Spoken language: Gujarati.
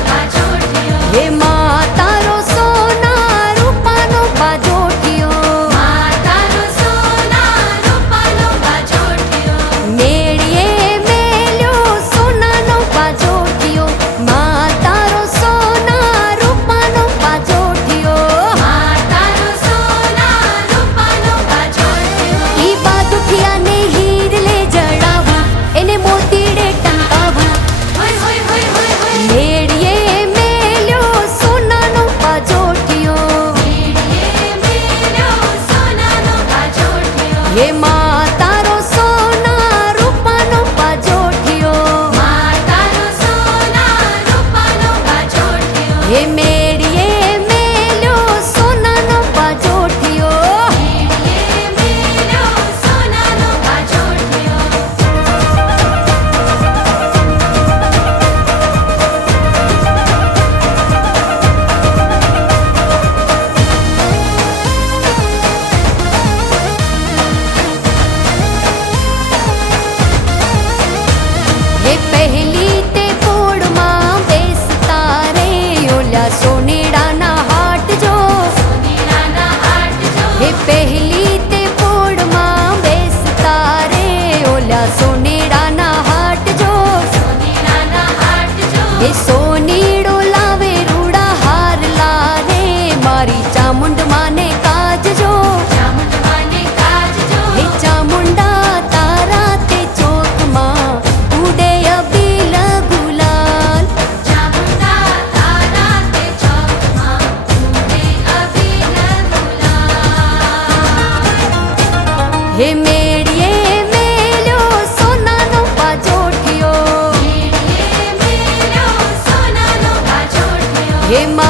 પાજોઠિયો હે માં તારો સોના રૂપાનો પાજોઠિયો મેળીએ મેલ્યો સોનાનો પાજોઠિયો માં તારો સોના રૂપાનો પાજોઠિયો ઈ પાજોઠિયાને હીરલે જડાવા એને મોતીડે ટંકાવા મેળીએ મેલ્યો સોનાનો પાજોઠિયો હે માં તારો સોના રૂપાનો પાજોઠિયો હે મેળીએ મેલ્યો સોનાનો પાજોઠિયો હે પહેલી તે પોળમાં બેસતા રે ઓલા સોનેડાના હાટ જો હે પહેલી તે પોળમાં બેસતા રે ઓલા સોનેડાના હાટ જો હે સોનીડો લાવે રૂડા હાર લારે મારી ચામુંડ માને કાજજો હે ચામુંડા તારા તે ચોકમાં ઉડે અબીલ ગુલાલ હે મેળીએ મેલ્યો સોનાનો પાજોઠિયો હે માં